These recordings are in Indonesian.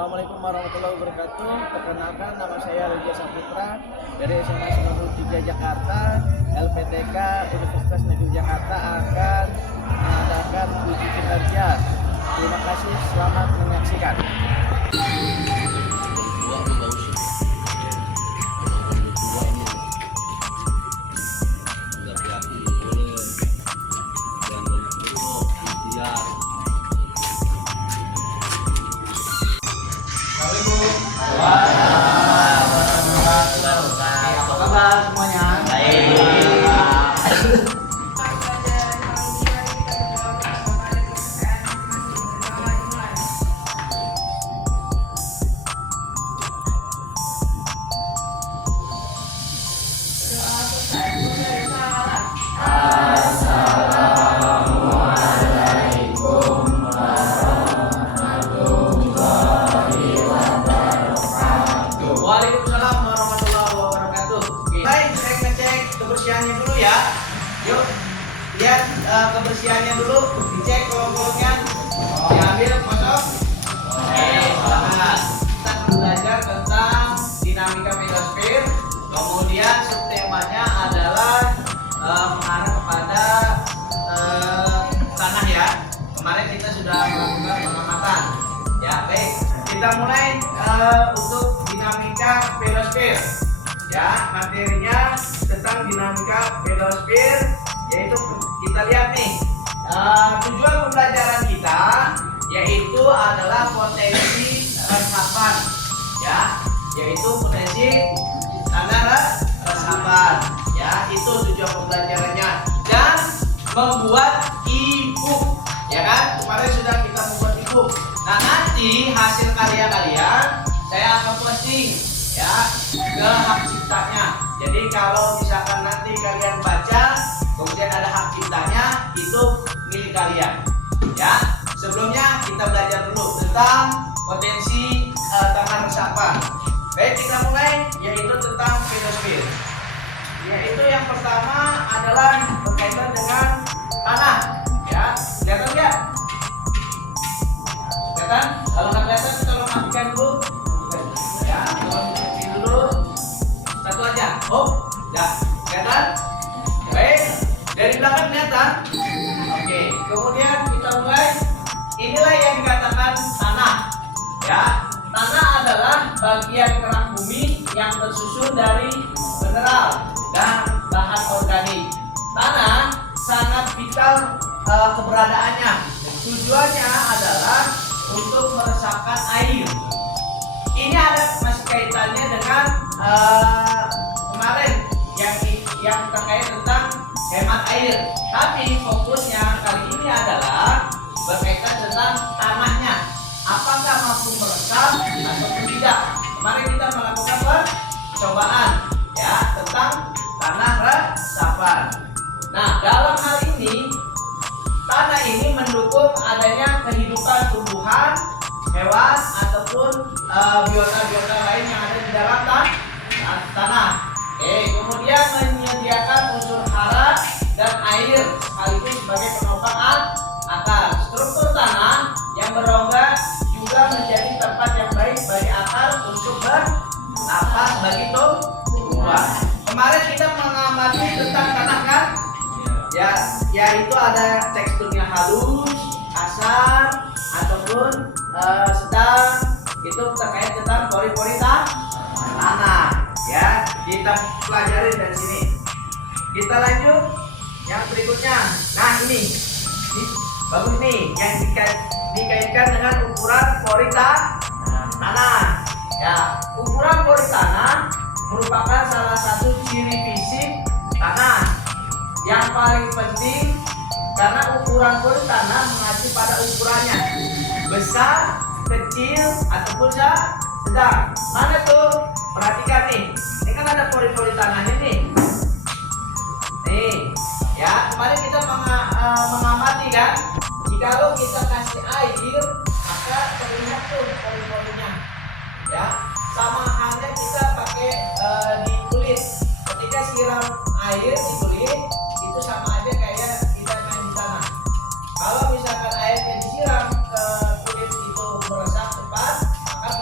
Assalamualaikum warahmatullahi wabarakatuh. Perkenalkan, nama saya Rijal Saputra dari SMA 93 Jakarta. LPTK Universitas Negeri Jakarta akan mengadakan uji kinerja. Terima kasih, selamat menyaksikan. Apa kabar semuanya? Waalaikumsalam warahmatullahi wabarakatuh. Baik, saya ngecek kebersihannya dulu ya. Yuk, lihat kebersihannya dulu. Dicek kolom-kolomnya. Diambil kosong. Oke, selamat. Kita akan belajar tentang dinamika megasfer. Kemudian subtemanya adalah mengarah kepada tanah ya. Kemarin kita sudah melakukan pengamatan. Ya, baik. Kita mulai untuk dinamika pedosfer. Ya, materinya tentang dinamika pedosfer, yaitu kita lihat nih. Tujuan pembelajaran kita yaitu adalah potensi resapan. Ya, yaitu potensi tanah resapan. Ya, itu tujuan pembelajarannya. Dan membuat e-book. Ya kan? Kemarin sudah kita membuat e-book. Nah, nanti hasil karya kalian saya akan posting ya ke hak ciptanya. Jadi kalau misalkan nanti kalian baca kemudian ada hak ciptanya, itu milik kalian. Ya, sebelumnya kita belajar dulu tentang potensi tanah resapan. Baik, kita mulai yaitu tentang pedosfer. Yaitu yang pertama adalah berkaitan dengan tanah. Ya, kelihatan nggak? Kelihatan? Kalau nggak kelihatan, tolong matikan dulu. Ya, tolong matikan dulu. Satu aja. Oh, ya, kelihatan? Baik, dari belakang kelihatan? Oke, kemudian kita mulai. Inilah yang dikatakan tanah. Ya, tanah adalah bagian kerak bumi yang tersusun dari mineral dan bahan organik. Tanah sangat vital keberadaannya. Tujuannya adalah untuk meresapkan air. Ini ada masih kaitannya dengan kemarin yang terkait tentang hemat air. Tapi fokusnya kali ini adalah berkaitan tentang tanahnya. Apakah mampu meresap atau tidak? Kemarin kita melakukan percobaan ya tentang tanah resapan. Nah, dalam hal ini tanah ini mendukung adanya kehidupan tumbuhan, hewan ataupun biota-biota lain yang ada di dalam tanah. Kemudian menyediakan unsur hara dan air sekaligus sebagai penopang akar. Struktur tanah yang berongga juga menjadi tempat yang baik bagi akar untuk bernapas bagi tumbuhan. Kemarin kita mengamati tentang tanah kan? Ya, yaitu ada teksturnya halus, kasar, ataupun sedang. Itu terkait tentang pori-pori tanah. Ya, kita pelajari dari sini. Kita lanjut yang berikutnya. Nah, ini bagus nih, yang dikaitkan dengan ukuran pori tanah. Ya, ukuran pori tanah merupakan salah satu ciri fisik tanah yang paling penting karena ukuran pori tanah mengacu pada ukurannya besar, kecil, ataupun sedang. Mana tuh? Perhatikan nih. Ini kan ada pori-pori tanahnya nih. Nih, ya kemarin kita mengamati kan. Jikalau kita kasih air, maka terlihat tuh pori-porinya. Ya, sama halnya kita pakai di kulit. Ketika siram air di kulit, itu sama aja kayak kita main di tanah. Kalau misalkan airnya disiram ke kulit itu meresap cepat, maka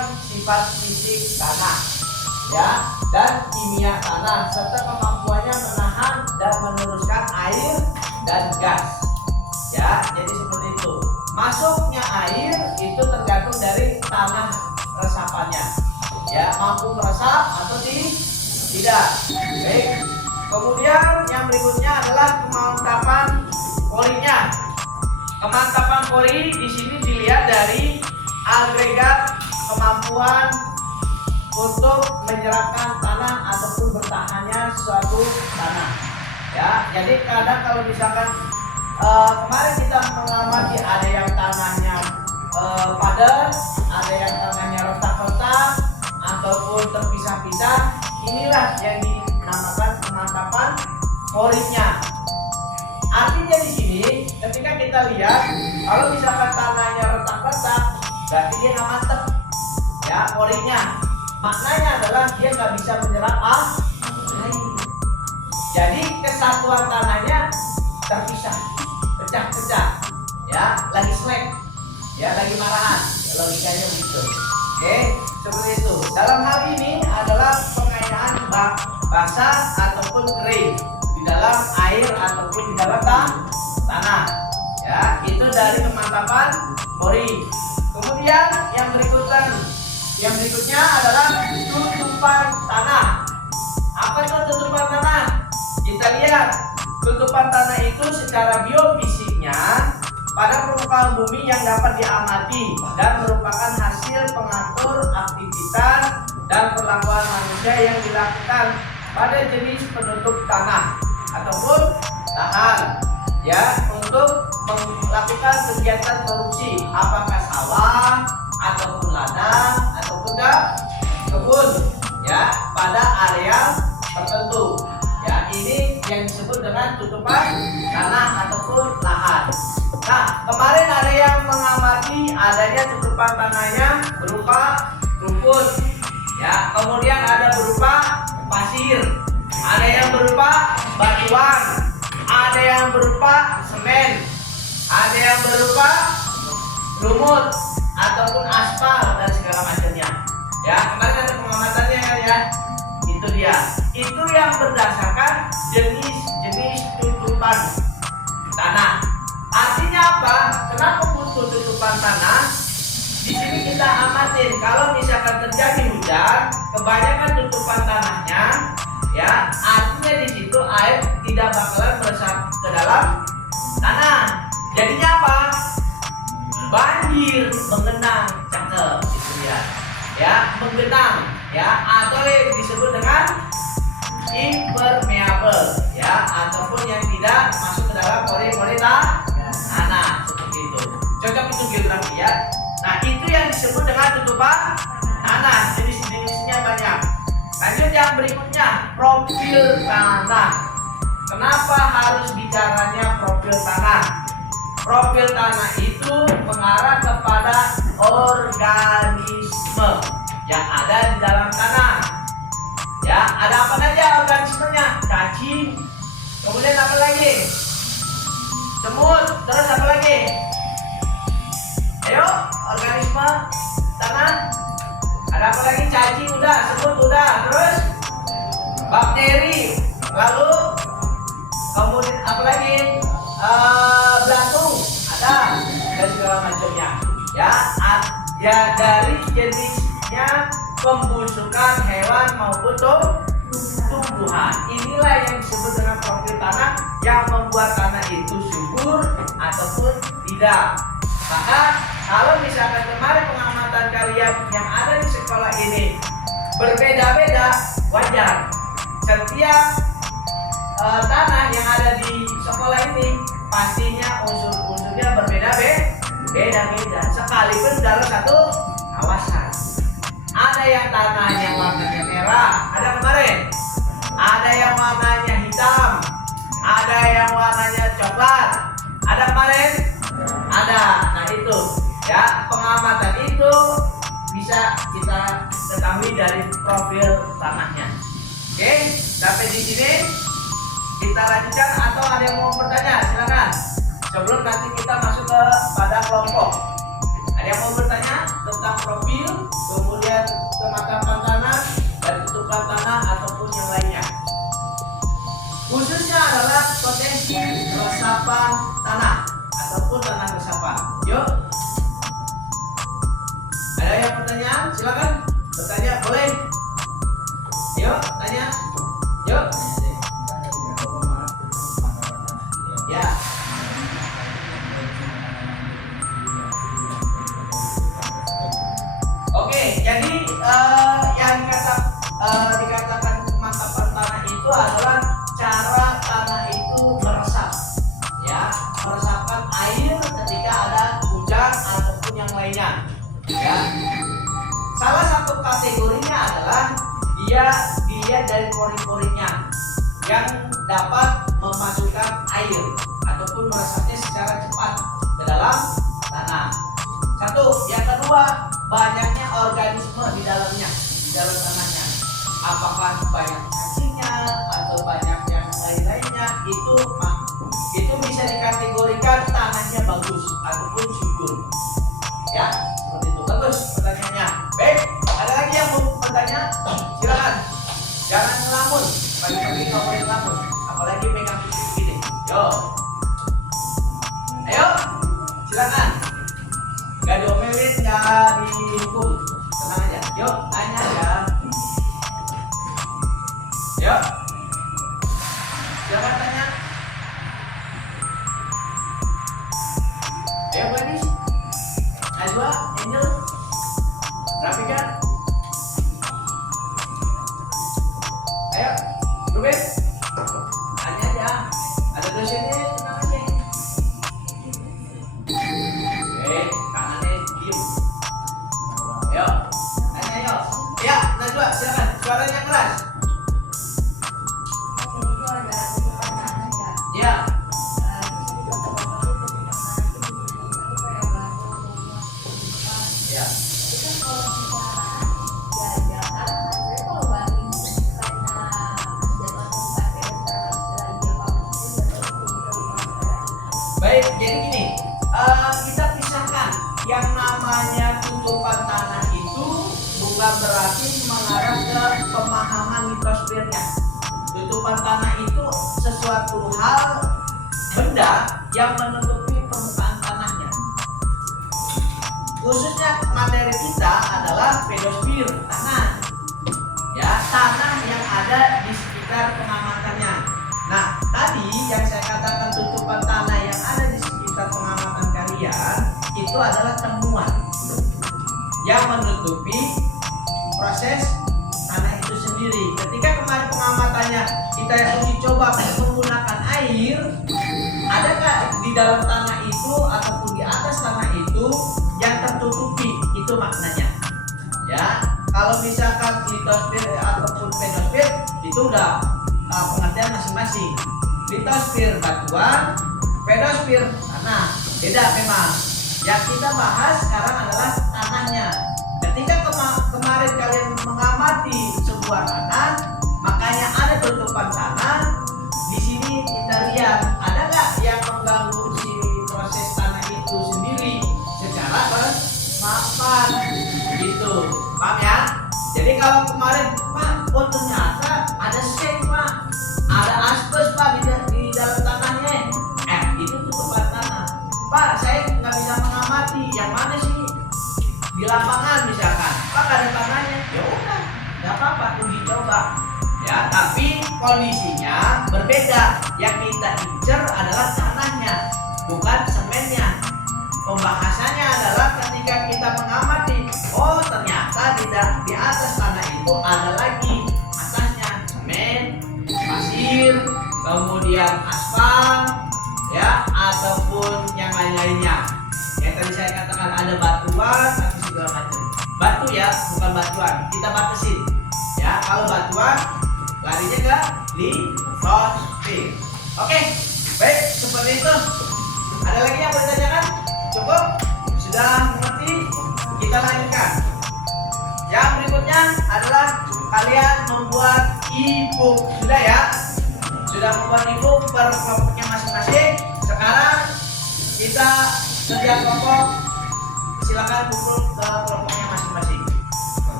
sifat fisik tanah, ya, dan kimia tanah serta kemampuannya menahan dan meneruskan air dan gas. Ya, jadi seperti itu. Masuknya air itu tergantung dari tanah resapannya. Ya, mampu meresap atau tidak. Baik. Kemudian yang berikutnya adalah kemantapan porinya. Kemantapan pori di sini dilihat dari agregat kemampuan untuk menyerapkan tanah ataupun bertahannya suatu tanah. Ya, jadi kadang kalau misalkan kemarin kita mengamati ada yang tanahnya padat, ada yang tanahnya retak-retak ataupun terpisah-pisah. Inilah yang dinamakan kemantapan porinya. Artinya di sini ketika kita lihat kalau misalkan tanahnya retak-retak, berarti dia nggak mantap, ya, porinya. Maknanya adalah dia nggak bisa menyerap air. Jadi kesatuan tanahnya terpisah, pecah-pecah, ya, lagi slack, ya, lagi marahan, logikanya begitu. Oke, seperti itu. Dalam hal ini adalah pengayaan basah ataupun kering di dalam air ataupun di dalam tanah. Ya, itu dari kemantapan pori. Kemudian yang berikutnya adalah tutupan tanah. Apa itu tutupan tanah? Kita lihat tutupan tanah itu secara biofisiknya pada permukaan bumi yang dapat diamati dan merupakan hasil pengatur aktivitas dan perlakuan manusia yang dilakukan pada jenis penutup tanah ataupun lahan, ya, untuk melakukan kegiatan produksi, apakah sawah ataupun ladang ataupun kebun, ya, pada area tertentu. Ya, ini yang disebut dengan tutupan tanah ataupun lahan. Nah, kemarin ada yang mengamati adanya tutupan tanahnya berupa rumput, ya, kemudian ada berupa pasir, ada yang berupa batuan, ada yang berupa semen, ada yang berupa lumut ataupun aspal dan segala macamnya. Ya, kemarin ada pengamatannya kan, ya. Itu dia. Itu yang berdasarkan jenis tutupan tanah. Artinya apa? Kenapa butuh tutupan tanah? Di sini kita amatin kalau misalkan terjadi hujan, kebanyakan tutupan tanahnya, ya, artinya di situ air tidak bakalan meresap ke dalam tanah. Jadinya apa? Banjir, mengenang, cakep, itu dia. Ya, menggenang, ya, atau yang disebut dengan impermeable, ya, ataupun yang tidak masuk ke dalam pori-pori tanah, seperti itu. Cocok itu geografi, ya. Nah, itu yang disebut dengan tutupan tanah. Jenis-jenisnya banyak. Lanjut yang berikutnya, profil tanah. Kenapa harus bicaranya profil tanah? Profil tanah itu mengarah kepada organisme yang ada di dalam tanah. Ya, ada apa saja organismenya? Cacing. Kemudian apa lagi? Semut. Terus apa lagi? Ayo, organisme tanah. Ada apa lagi? Cacing udah, semut udah. Terus bakteri. Lalu kemudian apa lagi? Belatung ada dan segala macamnya. Ya, dari jenisnya pembusukan hewan maupun tumbuhan. Inilah yang disebut dengan profil tanah yang membuat tanah itu subur ataupun tidak. Maka kalau misalkan kemarin pengamatan kalian yang ada di sekolah ini berbeda-beda, wajar. Setiap tanah yang ada di sekolah ini pastinya unsur-unsurnya berbeda-beda, sekalipun dalam satu kawasan. Ada yang tanahnya warnanya merah, ada kemarin. Ada yang warnanya hitam, ada yang warnanya coklat, ada kemarin. Ada. Nah, itu, ya, pengamatan itu bisa kita ketahui dari profil tanahnya. Oke, sampai di sini kita lanjutkan atau ada yang mau bertanya? Silakan. Sebelum nanti kita masuk ke pada kelompok. Ada yang mau bertanya tentang profil, kemudian kematapan tanah dan tutupan tanah ataupun yang lainnya. Khususnya adalah potensi resapan tanah ataupun tanah resapan. Yuk, ada yang pertanyaan? Silakan bertanya, boleh. Yuk, tanya. Yuk. Ya. Oke, jadi yang dikatakan kemantapan tanah itu adalah cara tanah itu meresap, ya, meresapkan air ketika ada hujan ataupun yang lainnya. Ya. Salah satu kategorinya adalah dia dari pori-porinya yang dapat memasukkan air ataupun meresapnya secara cepat ke dalam tanah. Satu, yang kedua, banyaknya organisme di dalamnya, di dalam tanahnya. Apakah banyak cacingnya atau banyak yang lain-lainnya, itu bisa dikategorikan tanahnya bagus ataupun subur. Ya, seperti itu. Bagus pertanyaannya. Baik, ada lagi yang mau bertanya? Silakan. Jangan ngelamun. Pagi-pagi nggak boleh ngelamun. Apalagi pegang pisau gini. Yo. Ayo, silakan. Gak diomelin, gak dihukum. Tenang aja. Yuk, tanya aja. Yuk. Silakan tanya. Ayo, Gadis. Najwa, Angel, Rafika. Ayo, Ruben. Tanya aja. Ada dosennya, tenang aja. Kanannya diem. Ayo, tanya ayo. Ya, Najwa, silakan. Suaranya keras. Ya. Ya. Baik, jadi gini, kita pisahkan yang namanya tutupan tanah itu bukan berarti mengarah ke pemahaman litosfernya. Tutupan tanah itu sesuatu hal benda yang menutupi permukaan tanahnya. Khususnya materi kita adalah pedosfer, tanah. Ya, tanah yang ada di sekitar pengamatannya. Nah, tadi yang saya katakan tutupan tanah yang ada di sekitar pengamatan kalian itu adalah temuan yang menutupi proses tanah itu sendiri. Ketika kemarin pengamatannya kita uji coba menggunakan air, adakah di dalam tanah itu ataupun di atas tanah itu yang tertutupi? Itu maknanya. Ya, kalau misalkan litosfer ataupun pedosfer itu udah pengertian masing-masing. Litosfer batuan, pedosfer tanah. Beda memang. Yang kita bahas sekarang adalah tanahnya. Ketika kemarin kalian mengamati sebuah tanah, makanya ada tutupan tanah. Di sini kita lihat ada nggak yang mengganggu si proses tanah itu sendiri secara bermapan gitu. Paham ya? Jadi kalau kemarin Pak, oh ternyata ada seng Pak, ada asbes Pak di dalam tanahnya. Itu tutupan tanah. Pak, saya nggak bisa mengamati yang mana sih di lapangan misalkan. Pak ada tanahnya, ya udah, nggak apa-apa, uji coba. Ya, tapi kondisinya berbeda. Yang kita incer adalah tanahnya, bukan semennya. Pembahasannya adalah ketika kita mengamati, oh ternyata di atas tanah itu ada lagi atasnya semen, pasir, kemudian aspal, ya, ataupun yang lain-lainnya. Yang tadi saya katakan ada batuan atau segala macam. Batu ya, bukan batuan. Kita batasin. Ya, kalau batuan larinya ke litosfer. Oke, baik, seperti itu. Ada lagi yang mau ditanyakan? Cukup? Sudah mengerti? Kita lanjutkan. Yang berikutnya adalah kalian membuat e-book. Sudah ya? Sudah membuat e-book per kelompoknya masing-masing. Sekarang kita setiap kelompok silakan kumpul ke kelompoknya masing-masing.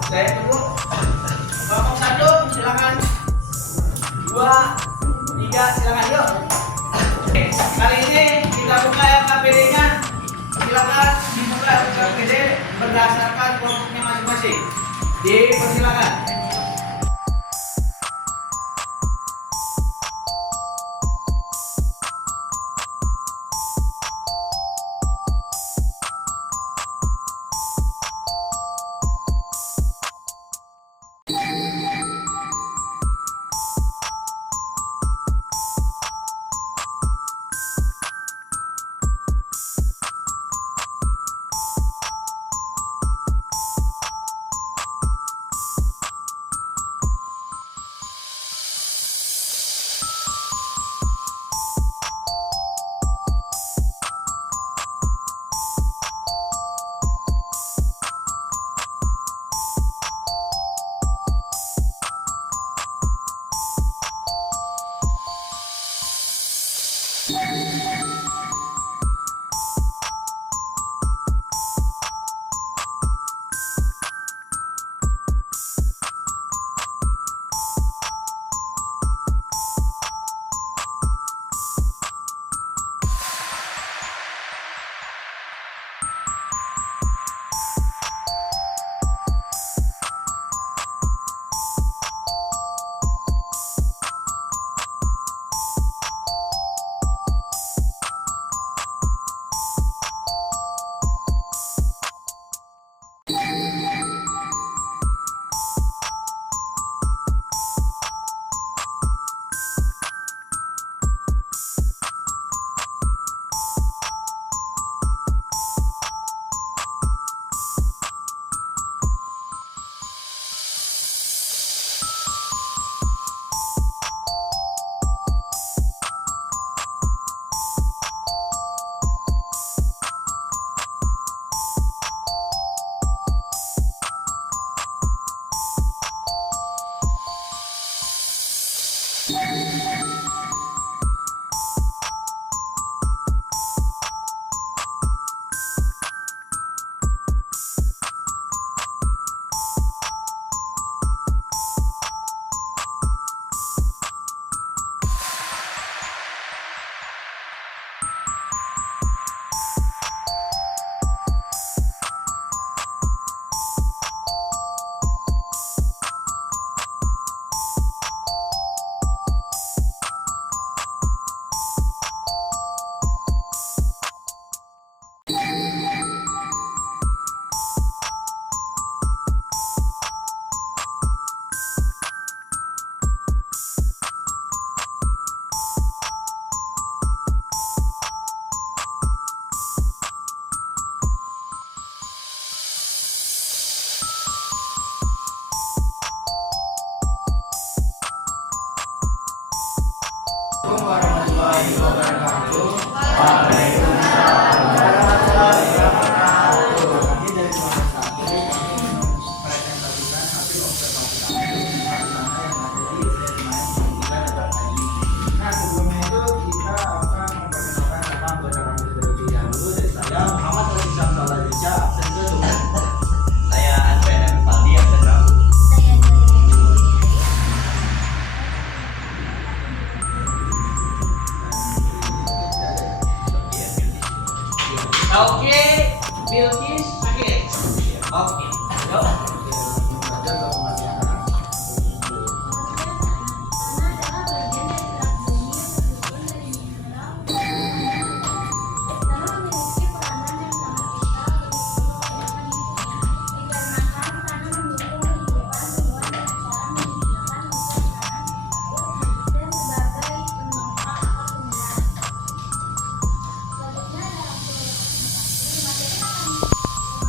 Saya tunggu. Kelompok 1 silakan. 2, 3 silakan yuk. Oke, kali ini kita buka ya KPD-nya. Silakan dibuka KPD berdasarkan kelompoknya masing-masing. Dipersilakan. Warahmatullahi wabarakatuh. Waalaikumsalam warahmatullahi wabarakatuh. Ini dari kelompok 1 presentasikan hasil observasi kami di sana yang ada di Senayan dan Bakti. Nah, sebelumnya itu kita akan memperkenalkan nama anggota kami terlebih dahulu. Dari saya Muhammad Ali Syamsul Aditya, absen kedua. Saya Andre Faldi, absen kedua. Oke, Bilkis, oke. Oke, yuk.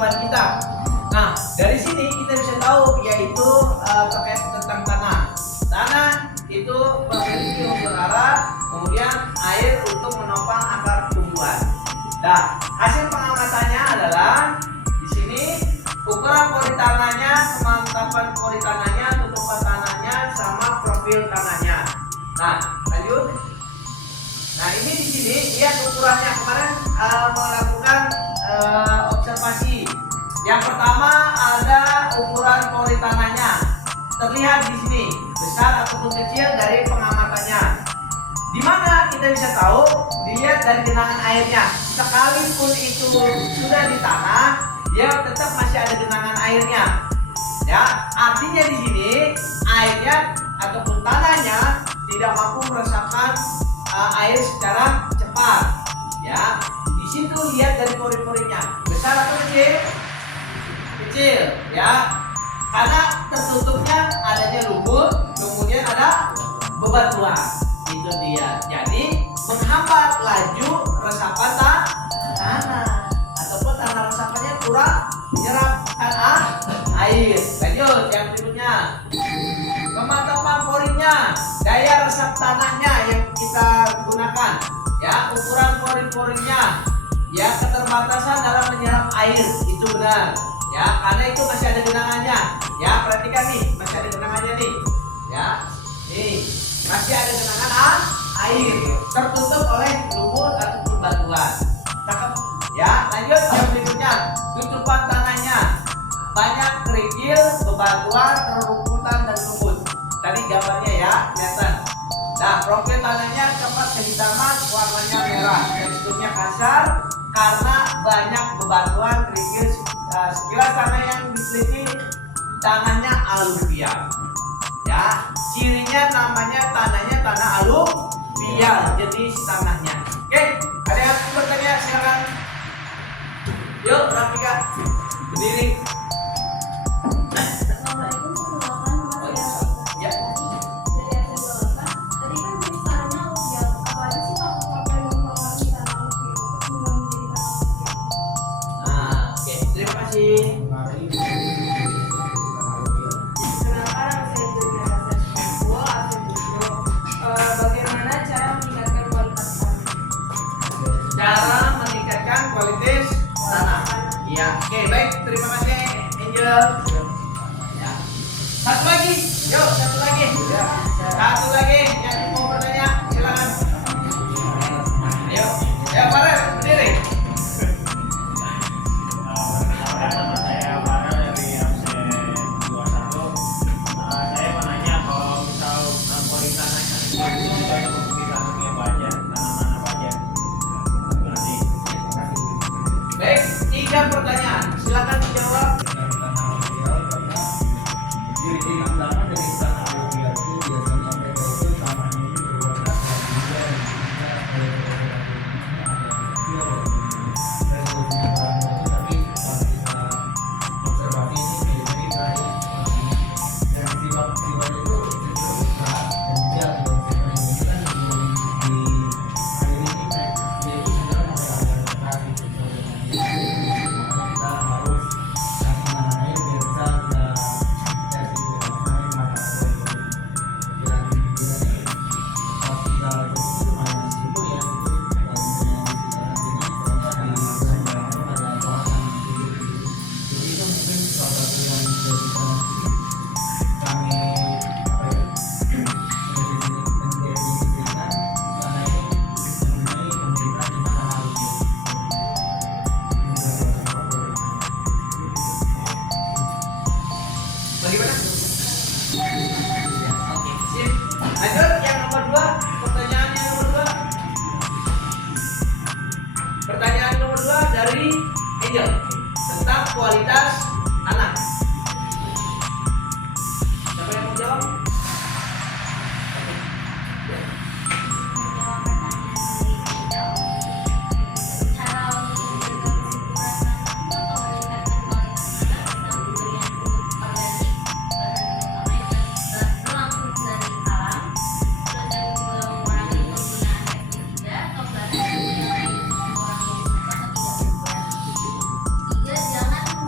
kehidupan kita. Nah, dari sini kita bisa tahu yaitu terkait tentang tanah. Tanah itu memiliki unsur hara, kemudian air untuk menopang akar tumbuhan. Nah, hasil pengamatannya adalah di sini ukuran pori tanahnya, kemantapan pori tanahnya, tutupan tanahnya, sama profil tanahnya. Nah, lanjut. Nah, ini di sini lihat ukurannya. Kemarin melakukan observasi. Yang pertama ada ukuran pori tanahnya. Terlihat di sini besar ataupun kecil dari pengamatannya. Di mana kita bisa tahu? Dilihat dari genangan airnya. Sekalipun itu sudah di tanah, dia tetap masih ada genangan airnya. Ya, artinya di sini airnya ataupun tanahnya tidak mampu meresapkan air secara cepat. Ya, di situ lihat dari pori-porinya besar atau kecil? Kecil, ya. Karena tertutupnya adanya lumpur, kemudian ada bebatuan. Itu dia. Jadi menghambat laju resapan tanah ataupun tanah resapannya kurang menyerap air. Lanjut yang berikutnya. Kemantapan porinya, daya resap tanahnya yang kita gunakan. Ya, ukuran pori-porinya. Ya, keterbatasan dalam menyerap air itu benar. Ya, karena itu masih ada genangannya. Ya, perhatikan nih, masih ada genangannya nih. Ya, nih masih ada genangan air tertutup oleh lumpur ataupun batuan. Cakep. Ya, lanjut yang berikutnya. Tutupan tanahnya banyak kerikil, bebatuan, rerumputan dan lumut. Tadi gambarnya ya, kelihatan. Nah, profil tanahnya cepat kehitaman, warnanya merah, teksturnya kasar karena banyak bebatuan, kerikil. Sekilas tanah yang diteliti tanahnya aluvial. Ya, cirinya namanya tanahnya tanah aluvial jenis tanahnya. Oke, ada yang bertanya silakan. Yuk, Rafika, berdiri. Assalamualaikum warahmatullahi wabarakatuh. Ya. Dari hasil Bapak, tadi kan jenis tanahnya aluvial. Apa aja sih faktor-faktor yang mempengaruhi tanah aluvial hingga menjadi tanah aluvial? Nah, oke, terima kasih. Kenalkan nama saya Julia Saskia. Bagaimana cara meningkatkan kualitas tanah? Cara meningkatkan kualitas tanah. Iya, oke, baik, terima kasih Angel. Ya. Satu lagi, yuk, satu lagi. Satu lagi yang mau bertanya, silakan. Ayo, ya Farel, berdiri. Nama saya Farel dari MC 21. Saya mau nanya kalau misal pori tanahnya itu untuk ditanami apa aja, tanaman apa aja. Terima kasih. Baik, 3 pertanyaan, silakan dijawab. Ciri-ciri utama dari tanah aluvial itu biasanya mereka itu tanahnya itu berwarna hijau dan resolusinya kurang bagus, tapi kalau kita observasi ini mirip-mirip dari dan sifat-sifat itu cenderung keras dan gel dan sifat ini kan di air ini dia itu cenderung agak keras gitu. Kita harus kasih tanah air biar bisa kita tes itu namanya mata air dan ini pas kita cek itu lumayan subur ya itu kalau misalnya di sekitar sini soalnya ada kawasan subur gitu. Jadi itu mungkin salah satu yang bisa kita kami apa ya mendefinisikan tanah ini mempunyai pemerintahan dengan tanah aluvial. Ini salah satu faktor. Bagaimana? Oke, sip. Lanjut yang nomor 2, pertanyaan yang nomor 2. Pertanyaan nomor 2 dari Angel tentang kualitas tanah. Siapa yang mau jawab? Menjawab pertanyaan dari Angel. Cara untuk menjaga kesuburan tanah atau meningkatkan kualitas tanah bisa pemberian pupuk organik, bahan utama yang berlangsung dari alam, terus yang kedua mengurangi penggunaan pestisida atau bahan yang lain mengurangi atau tidak berkurang. 3. Jangan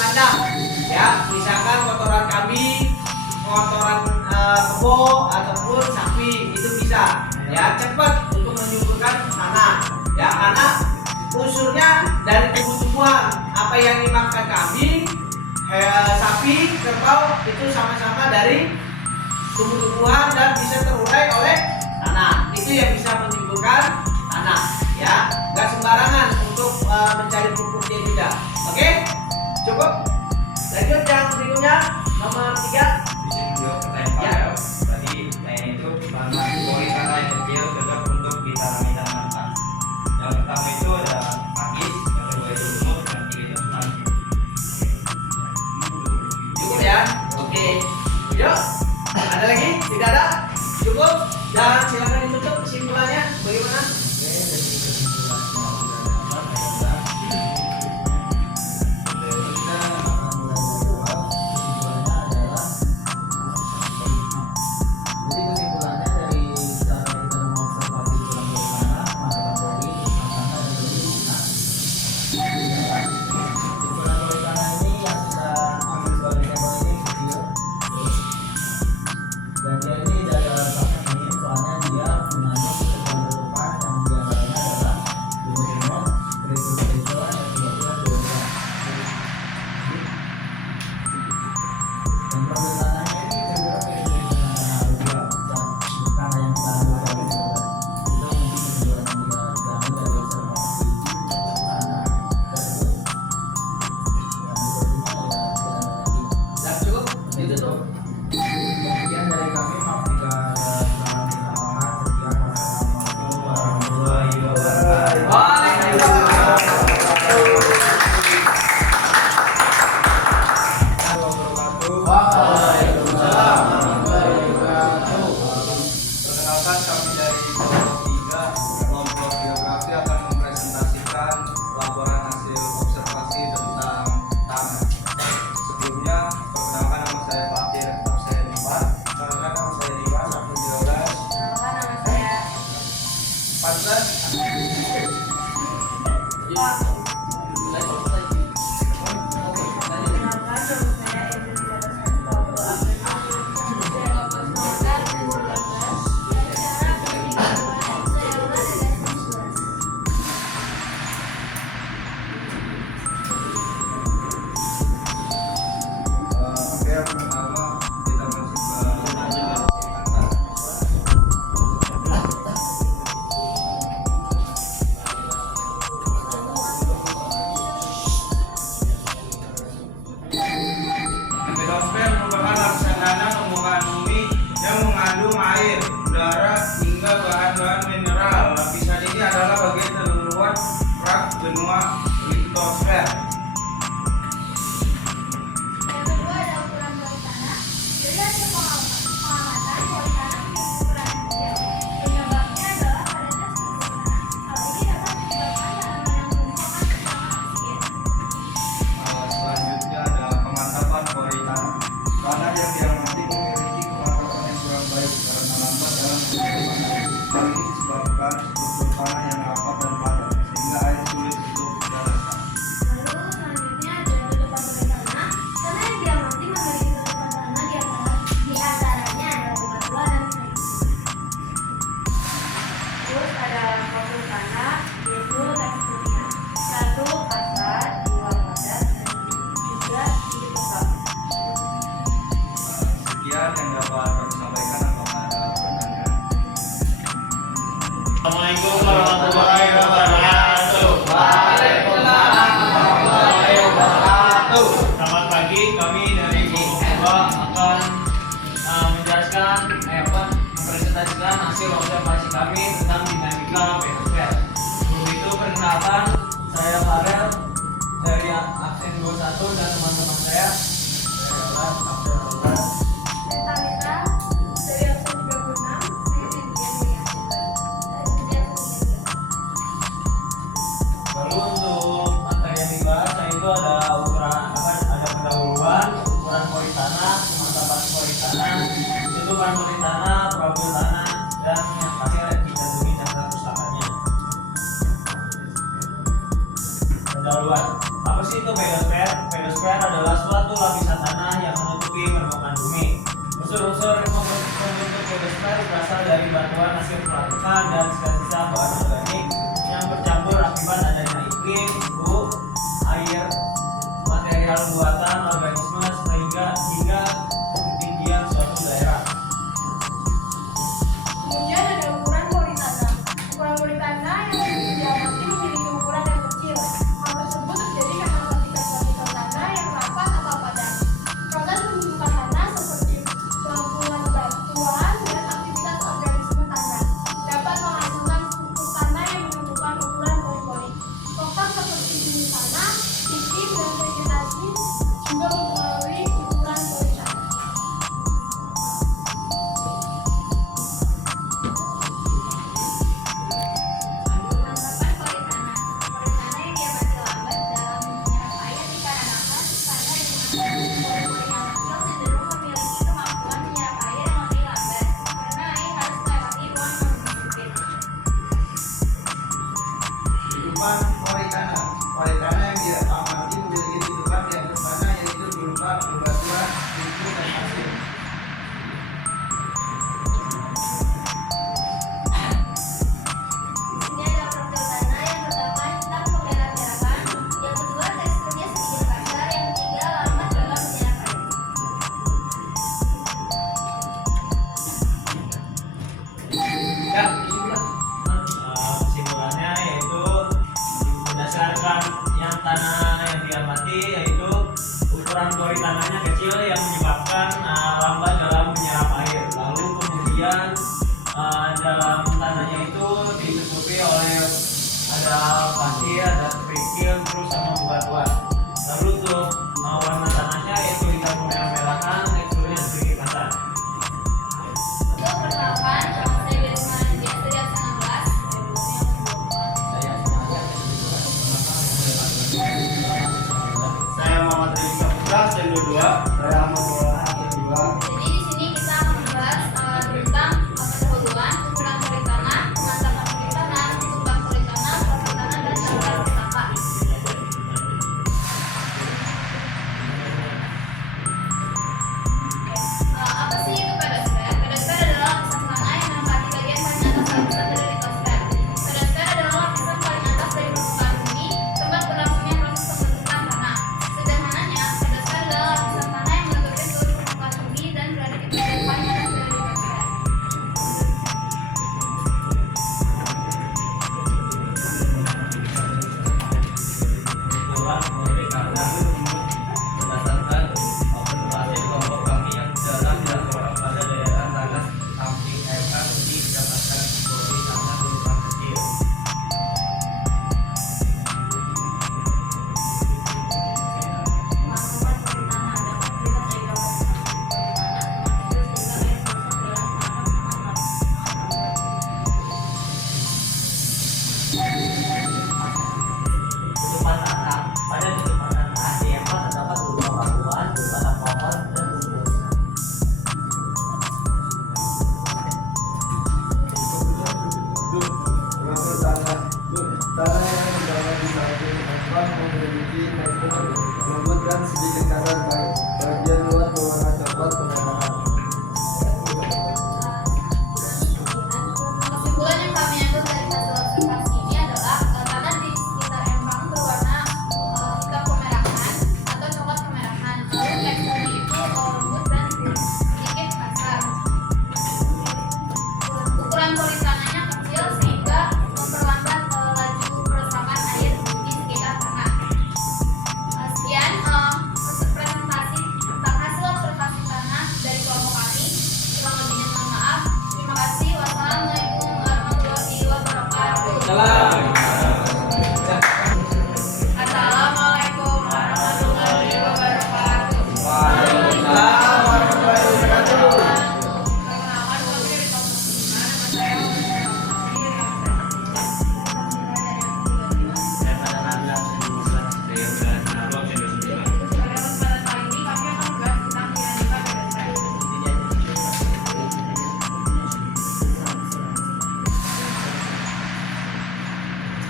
kandang. Ya, misalkan kotoran kambing, kotoran kebo ataupun sapi itu bisa. Ya, cepat untuk menyuburkan tanah. Ya, karena unsurnya dari tumbuh-tumbuhan. Apa yang dimakan kambing, sapi, kerbau itu sama-sama dari tumbuh-tumbuhan dan bisa terurai oleh tanah. Itu yang bisa menyuburkan tanah. Ya, nggak sembarangan untuk mencari pupuknya juga. Oke, cukup. Lanjut yang berikutnya nomor 3. Di sini juga pertanyaan Ya. tadi itu bahan pori tanah yang kecil cocok untuk ditanami tanaman depan. Yang pertama itu ada pakis, yang kedua itu lumut, yang ketiga itu tsunami. Cukup ya. Oke. Yuk. Ada lagi? Tidak ada? Cukup. Dan silakan ditutup kesimpulannya bagaimana? Oke, dari kesimpulan yang kita akan mulai dari awal. Kesimpulannya adalah jadi kesimpulannya dari cara kita mengobservasi tulang tanah, maka pori, tanah dan tulang. Ukuran pori tanah ini yang kita ambil sebagai sampel ini kecil, dan dia ini ada sangat minim soalnya dia mengandung sebuah letupan yang diantaranya adalah lumut-lumut, krisul-krisul, dan juga dua. Dan profil tanahnya ini cenderung mirip dengan tanah alluvial, tanah yang kita ambil dari sekolah. Itu mungkin kesimpulan yang kita ambil dari observasi tanah tersebut. Dan sepertinya ya tidak ada lagi. Dan cukup. Ditutup. Sekian dari kami, maaf jika ada kesalahan-kesalahan. Sekian, wassalamualaikum warahmatullahi wabarakatuh. Perkenalkan, kami dari kelompok 3, kelompok geografi akan mempresentasikan laporan hasil observasi tentang tanah. Sebelumnya, perkenalkan nama saya Fakir, absen 4. Perkenalkan nama saya Dimas, absen 13. Perkenalkan nama saya 14. Perkenalkan nama saya Edwin Jarosento, absen 6. Saya kelompok 19. Secara kesimpulan saya ulas dari 11. Oke, yang pertama kita masuk ke kata. Pedosfer merupakan lapisan tanah permukaan bumi yang mengandung air, udara, hingga bahan-bahan mineral. Lapisan ini adalah bagian terluar rak benua litosfer. Yang kedua ada ukuran pori tanah. Dari hasil pengamatan, pori tanah memiliki ukuran yang kecil. Penyebabnya adalah padatnya struktur tanah. Hal ini dapat menyebabkan tanaman yang tumbuh akan kehilangan oksigen. Selanjutnya ada pemantapan pori tanah. Tanah yang diamati memiliki pemantapan yang kurang baik karena lambat dalam perkembangan. Hal ini disebabkan struktur tanah yang rapat dan padat sehingga air sulit untuk didaraskan. Lalu selanjutnya ada tutupan pori tanah. Tanah yang diamati memiliki tutupan tanah di antaranya adalah bebatuan dan kayu. Terus ada profil tanah, yaitu teksturnya. 1 kasar, 2 padat, dan 3 sedikit lembab. Sekian yang dapat kami sampaikan. Apakah ada pertanyaan? Assalamualaikum warahmatullahi wabarakatuh. Waalaikumsalam warahmatullahi wabarakatuh. Selamat pagi, kami dari kelompok 2 akan menjelaskan mempresentasikan hasil observasi kami tentang dinamika pedosfer. Sebelum itu perkenalkan, saya Farel dari absen 21 dan teman-teman saya adalah absen 12. Saya Talita dari absen 36. Saya Cynthia Mulyasita. Lalu untuk materi yang dibahas, itu ada ada pendahuluan, ukuran pori tanah, pemantapan pori tanah, tutupan pori tanah, profil tanah, dan yang terakhir dicantumkan data pustakannya. Pendahuluan. Apa Apa sih itu pedosfer? Pedosfer adalah suatu lapisan tanah yang menutupi permukaan bumi. Unsur-unsur pembentuk pedosfer berasal dari batuan hasil pelatukan dan sisa-sisa bahan organik yang bercampur akibat adanya iklim, suhu, air, material buatan organisme hingga ketinggian suatu daerah. Kemudian ada ukuran pori tanah. Ukuran pori tanah yang diamati memiliki ukuran yang kecil. Hal tersebut terjadi karena partikel-partikel tanah yang rapat atau padat. Proses pembentukan tanah seperti pelampulan batuan dan aktivitas organisme tanah dapat menghasilkan struktur tanah yang menentukan ukuran pori-pori. Faktor seperti jenis tanah, iklim, dan vegetasi juga mempengaruhi ukuran pori tanah. Penerapan pori tanah. Pori tanah yang diamati lambat dalam menyerap air dikarenakan tanah yang mengandung pori-pori yang kecil cenderung memiliki kemampuan menyerap air yang lebih lambat karena air harus melewati ruang yang lebih sempit. Kehidupan pori tanah. Pori tanah yang diamati memiliki kehidupan di atas tanah yaitu berupa bebatuan, batu, dan pasir. Di sini ada profil tanah yang pertama hitam kemerah-merahan, yang kedua teksturnya sedikit kasar, yang ketiga lambat dalam menyerap air. Ya, bismillah. Kesimpulannya yaitu berdasarkan yang tanah yang diamati yaitu ukuran pori tanahnya kecil yang menyebabkan lambat dalam menyerap air. Lalu kemudian dalam tanahnya itu ditutupi oleh ada pasir, ada kerikil, terus sama bebatuan. Lalu untuk warna tanahnya yaitu hitam kemerah-merahan, teksturnya sedikit kasar. Untuk perlengkapan, saya di rumah dia sejak 19. Saya Muhammad Rizka Putra, STEM 22. Saya Ahmad Maulana, STEM 2. Jadi di sini kita akan membahas tentang pendahuluan, ukuran pori tanah, pemantapan pori tanah, sumbang pori tanah, profil tanah, dan cara pustaka. Apa sih itu pedosfer? Pedosfer adalah lapisan tanah yang menempati bagian paling atas lapisan dari litosfer. Pedosfer adalah lapisan paling atas dari permukaan bumi, tempat berlangsungnya proses pembentukan tanah. Sederhananya, pedosfer adalah lapisan tanah yang menutupi seluruh permukaan bumi dan berada di bagian paling atas dari litosfer. Ukuran pori tanah berdasarkan observasi kelompok kami yang dalam dilakukan pada daerah tanah samping RA didapatkan pori tanah berupa kecil. Pemantapan pori tanah dapat dilihat dari gambar samping pori tanah, terus sehingga air masuk dalam tanah dengan Tutupan tanah. Pada tutupan tanah di empat terdapat berupa batuan, berupa pohon, dan lumpur. Profil tanah. Tanah yang berada di samping empat memiliki tekstur lembut dan sedikit kasar, bagian luar berwarna coklat kemerahan. Kesimpulan yang kami ambil dari hasil observasi ini adalah tanah di sekitar Empang berwarna hitam kemerahan atau coklat kemerahan. Lalu teksturnya itu lembut dan sedikit kasar. Ukuran pori tanahnya kecil sehingga memperlambat laju peresapan air di sekitar tanah. Sekian presentasi tentang hasil observasi tanah dari kelompok kami. Kurang lebihnya mohon maaf. Terima kasih. Wassalamualaikum warahmatullahi wabarakatuh. Assalamualaikum warahmatullahi wabarakatuh. Waalaikumsalam warahmatullahi wabarakatuh. Perkenalkan, kami dari kelompok 5. Nama saya Saya pada Nabila, saya dan Arwah, saya 29. pada kesempatan kali ini kami akan membahas tentang dinamika pedosfer.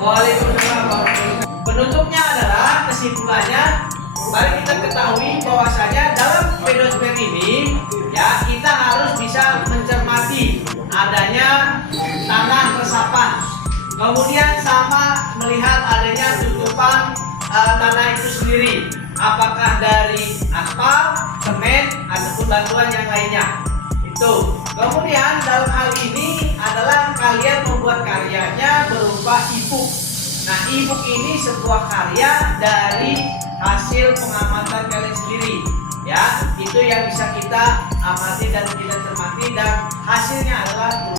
Waalaikumsalam warahmatullahi wabarakatuh. Penutupnya adalah kesimpulannya, mari kita ketahui bahwasanya dalam pedosfer ini ya kita harus bisa mencermati adanya tanah resapan, kemudian sama melihat adanya tutupan tanah itu sendiri, apakah dari aspal, semen ataupun batuan yang lainnya. Itu. Kemudian dalam hal ini adalah kalian membuat karyanya berupa e-book. Nah, e-book ini sebuah karya dari hasil pengamatan kalian sendiri. Ya, itu yang bisa kita amati dan kita cermati dan hasilnya adalah